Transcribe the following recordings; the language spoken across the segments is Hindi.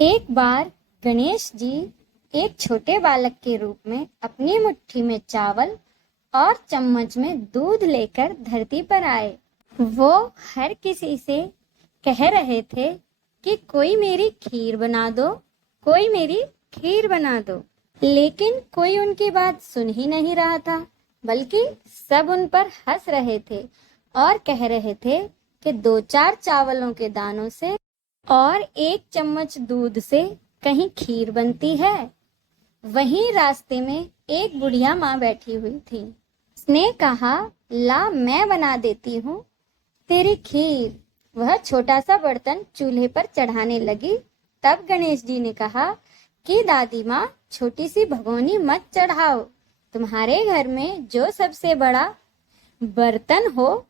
एक बार गणेश जी एक छोटे बालक के रूप में अपनी मुट्ठी में चावल और चम्मच में दूध लेकर धरती पर आए। वो हर किसी से कह रहे थे कि कोई मेरी खीर बना दो, कोई मेरी खीर बना दो। लेकिन कोई उनकी बात सुन ही नहीं रहा था, बल्कि सब उन पर हंस रहे थे और कह रहे थे कि दो चार चावलों के दानों से और एक चम्मच दूध से कहीं खीर बनती है। वहीं रास्ते में एक बुढ़िया माँ बैठी हुई थी। उसने कहा, ला मैं बना देती हूँ तेरी खीर। वह छोटा सा बर्तन चूल्हे पर चढ़ाने लगी। तब गणेश जी ने कहा कि दादी माँ, छोटी सी भगोनी मत चढ़ाओ, तुम्हारे घर में जो सबसे बड़ा बर्तन हो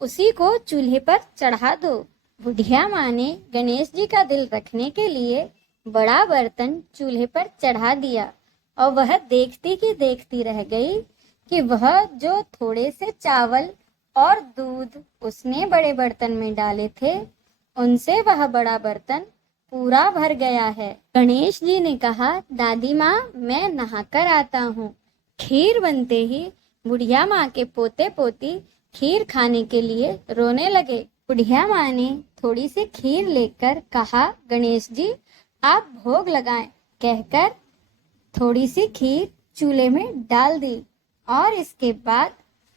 उसी को चूल्हे पर चढ़ा दो। बुढ़िया माँ ने गणेश जी का दिल रखने के लिए बड़ा बर्तन चूल्हे पर चढ़ा दिया और वह देखती की देखती रह गई कि वह जो थोड़े से चावल और दूध उसने बड़े बर्तन में डाले थे, उनसे वह बड़ा बर्तन पूरा भर गया है। गणेश जी ने कहा, दादी माँ, मैं नहाकर आता हूँ। खीर बनते ही बुढ़िया माँ के पोते पोती खीर खाने के लिए रोने लगे। बुढ़िया माँ ने थोड़ी सी खीर लेकर कहा, गणेश जी आप भोग लगाएं, कहकर थोड़ी सी खीर चूल्हे में डाल दी और इसके बाद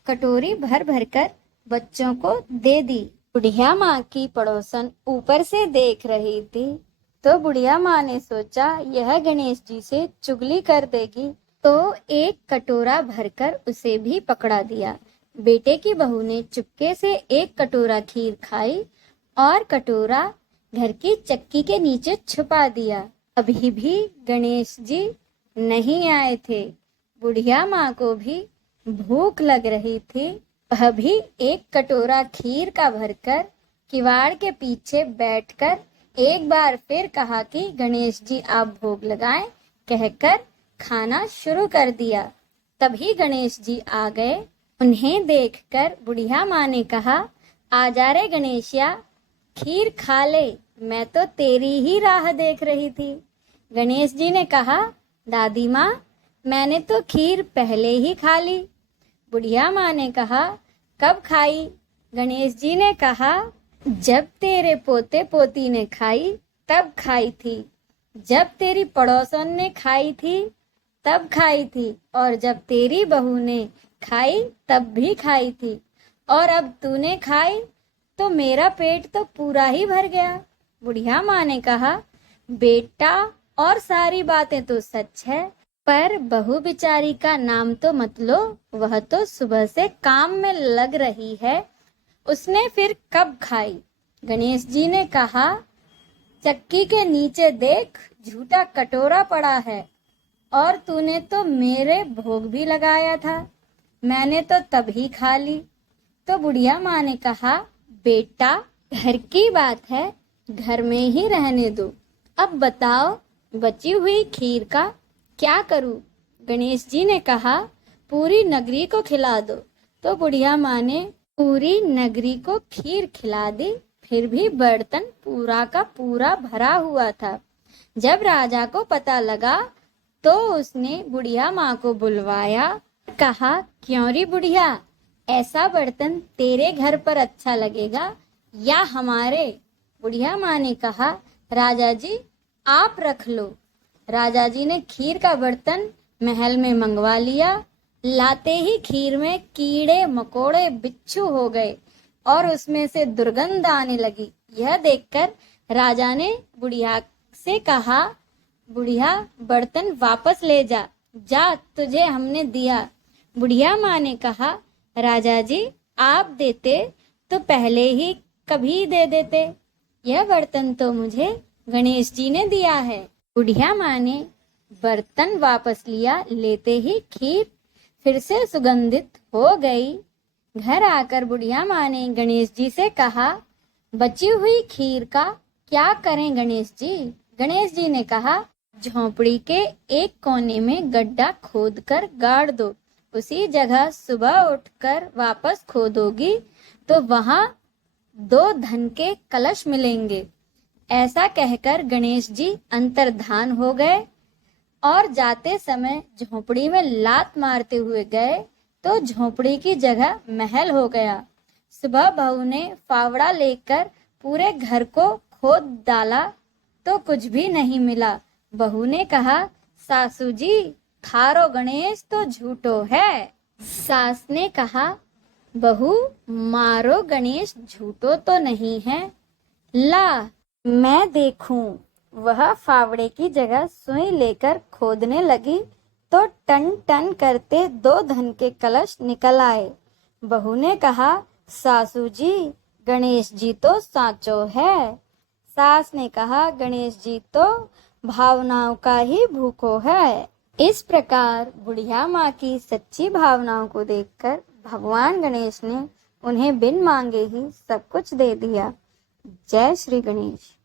कटोरी भर भर कर बच्चों को दे दी। बुढ़िया माँ की पड़ोसन ऊपर से देख रही थी, तो बुढ़िया माँ ने सोचा यह गणेश जी से चुगली कर देगी, तो एक कटोरा भरकर उसे भी पकड़ा दिया। बेटे की बहू ने चुपके से एक कटोरा खीर खाई और कटोरा घर की चक्की के नीचे छुपा दिया। अभी भी गणेश जी नहीं आए थे। बुढ़िया माँ को भी भूख लग रही थी। वह भी एक कटोरा खीर का भरकर किवाड़ के पीछे बैठकर एक बार फिर कहा कि गणेश जी आप भोग लगाएं, कहकर खाना शुरू कर दिया। तभी गणेश जी आ गए। उन्हें देखकर बुढ़िया माँ ने कहा, आजा रे गणेशिया, खीर खा ले, मैं तो तेरी ही राह देख रही थी। गणेश जी ने कहा, दादी माँ, मैंने तो खीर पहले ही खा ली। बुढ़िया माँ ने कहा, कब खाई? गणेश जी ने कहा, जब तेरे पोते पोती ने खाई तब खाई थी, जब तेरी पड़ोसन ने खाई थी तब खाई थी, और जब तेरी बहू ने खाई तब भी खाई थी, और अब तूने खाई तो मेरा पेट तो पूरा ही भर गया। बुढ़िया माँ ने कहा, बेटा, और सारी बातें तो सच है, पर बहू बिचारी का नाम तो मत लो, वह तो सुबह से काम में लग रही है, उसने फिर कब खाई? गणेश जी ने कहा, चक्की के नीचे देख, झूठा कटोरा पड़ा है, और तूने तो मेरे भोग भी लगाया था, मैंने तो तभी खा ली। तो बुढ़िया माँ ने कहा, बेटा, घर की बात है, घर में ही रहने दो। अब बताओ, बची हुई खीर का क्या करूं? गणेश जी ने कहा, पूरी नगरी को खिला दो। तो बुढ़िया माँ ने पूरी नगरी को खीर खिला दी। फिर भी बर्तन पूरा का पूरा भरा हुआ था। जब राजा को पता लगा तो उसने बुढ़िया माँ को बुलवाया, कहा, क्यों री बुढ़िया, ऐसा बर्तन तेरे घर पर अच्छा लगेगा या हमारे? बुढ़िया माँ ने कहा, राजा जी आप रख लो। राजा जी ने खीर का बर्तन महल में मंगवा लिया। लाते ही खीर में कीड़े मकोड़े बिच्छू हो गए और उसमें से दुर्गंध आने लगी। यह देखकर राजा ने बुढ़िया से कहा, बुढ़िया, बर्तन वापस ले जा, जा, तुझे हमने दिया। बुढ़िया माँ ने कहा, राजा जी आप देते तो पहले ही कभी दे देते, यह बर्तन तो मुझे गणेश जी ने दिया है। बुढ़िया माँ ने बर्तन वापस लिया। लेते ही खीर फिर से सुगंधित हो गई। घर आकर बुढ़िया माँ ने गणेश जी से कहा, बची हुई खीर का क्या करें गणेश जी? गणेश जी ने कहा, झोंपड़ी के एक कोने में गड्ढा खोदकर गाड़ दो। उसी जगह सुबह उठकर वापस खोदोगी तो वहां 2 धन के कलश मिलेंगे। ऐसा कहकर गणेश जी अंतर्धान हो गए और जाते समय झोपड़ी में लात मारते हुए गए तो झोपड़ी की जगह महल हो गया। सुबह बहू ने फावड़ा लेकर पूरे घर को खोद डाला तो कुछ भी नहीं मिला। बहू ने कहा, सासू जी, थारो गणेश तो झूठो है। सास ने कहा, बहू, मारो गणेश झूठो तो नहीं है, ला मैं देखूं। वह फावड़े की जगह सुई लेकर खोदने लगी तो टन टन करते 2 धन के कलश निकल आए। बहू ने कहा, सासू जी, गणेश जी तो साचो है। सास ने कहा, गणेश जी तो भावनाओं का ही भूखो है। इस प्रकार बुढ़िया माँ की सच्ची भावनाओं को देखकर भगवान गणेश ने उन्हें बिन मांगे ही सब कुछ दे दिया। जय श्री गणेश।